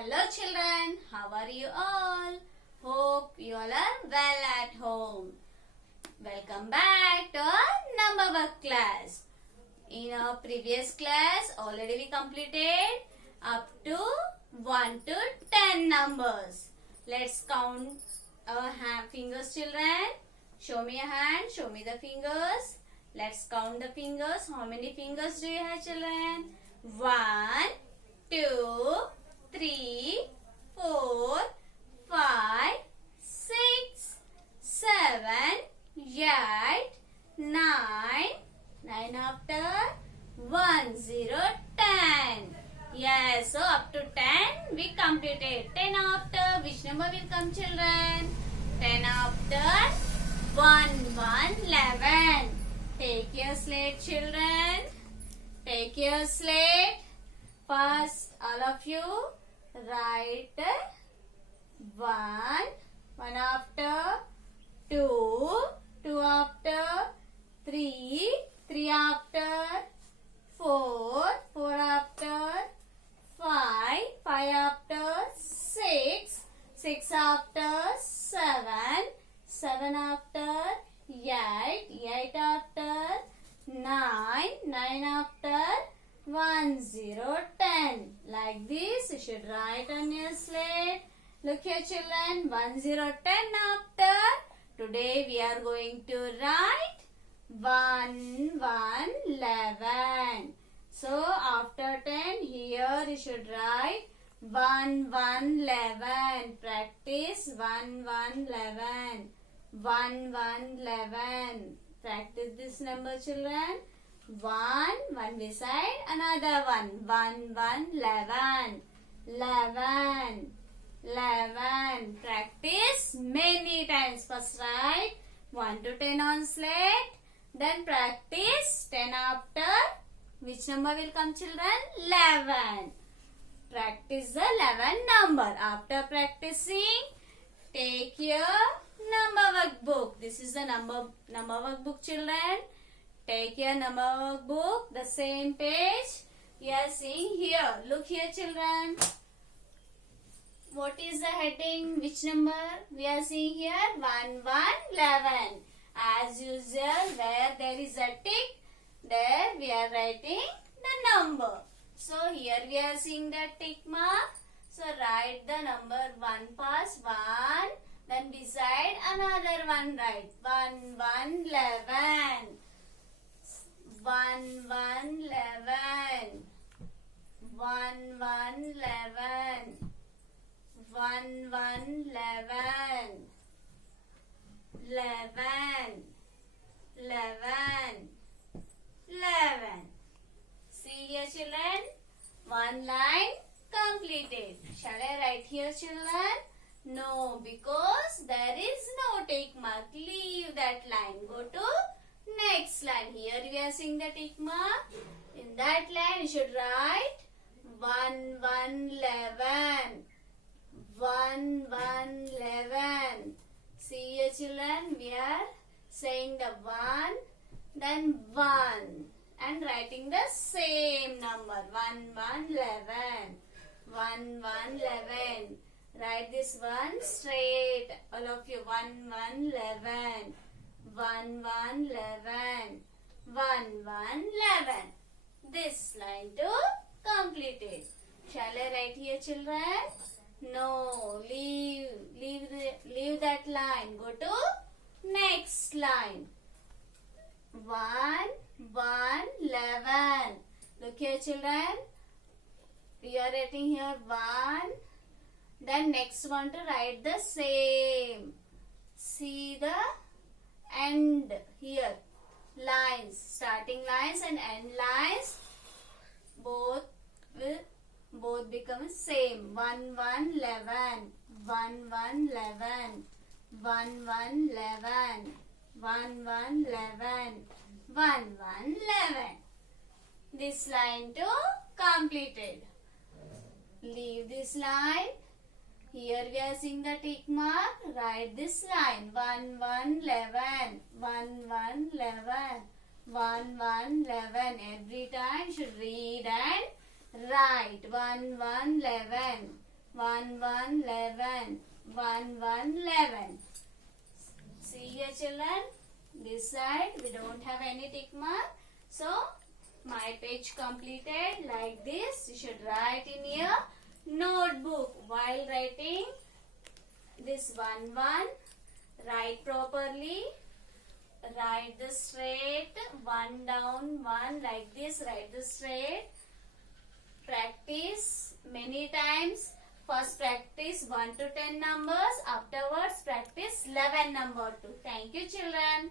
Hello children, how are you all? Hope you all are well at home. Welcome back to our number work class. In our previous class, already we completed up to 1 to 10 numbers. Let's count our fingers children. Show me a hand, show me the fingers. Let's count the fingers. How many fingers do you have children? 1, 2, 3, 4, 5, 6, 7, 8, 9. 9 after 1, 0, 10. Yes, so up to 10 we completed. 10 after which number will come children? 10 after 1, 1, 11. Take your slate children. Take your slate. First, all of you write 1, 1 after 2, 2 after 3, 3 after 4, 4 after 5, 5 after 6, 6 after 7, 7 after 8, 8 after 9, 9 after 1, 0, 10. Like this, you should write on your slate. Look here children, 1, 0, 10 after. Today we are going to write 1, 1, 11. So after 10, here you should write 1, 1, 11. Practice 1, 1, 11. 1, 1, 11. Practice this number children. 1, 1 beside another 1. 1, 1, 11. 11. 11. Practice many times. First write 1 to 10 on slate. Then practice 10 after. Which number will come children? 11. Practice the 11 number. After practicing, take your number workbook. This is the number workbook children. Take your number workbook. The same page you are seeing here. Look here children. What is the heading? Which number we are seeing here? 1, 1, 11. As usual, where there is a tick, there we are writing the number. So here we are seeing the tick mark. So write the number 1 past 1. Then beside another one write 1, 1, 11. 1, 1, 11. 1, 1, 11. 1, 1, 11. 11. 11. 11. See here children. One line completed. Shall I write here children? No, because there is no tick mark. Leave that line. Go to next line. Here we are seeing the tick mark. In that line you should write 1, 1, 11. 1, 1, 11. See here children, we are saying the 1, then 1 and writing the same number 1, 1, 11. 1, 1, 11. Write this one straight. All of you 1, 1, 11. 1, 1, 11. 1, 1, 11. This line too completed. Shall I write here children? No, leave that line. Go to next line. 1, 1, 11. Look here children. We are writing here 1. Then next one to write the same. See the end here. Lines. Starting lines and end lines. Both become same. 1, 1, 11. 1, 1, 11. 1, 1, 11. 1, 1, 11. 1, 1, 11. This line too completed. Leave this line. Here we are seeing the tick mark. Write this line. 1, 1, 11. 1, 1, 11. 1, 1, 11. Every time you should read and write 1, 1, 11. 1, 1, 11. 1, 1, 11. See here children, this side we don't have any tick mark. So my page completed like this. You should write in your notebook. While writing this 1, 1, write properly. Write the straight, 1 down, 1 like this. Write the straight. Practice many times. First practice 1 to 10 numbers. Afterwards practice 11 number 2. Thank you children.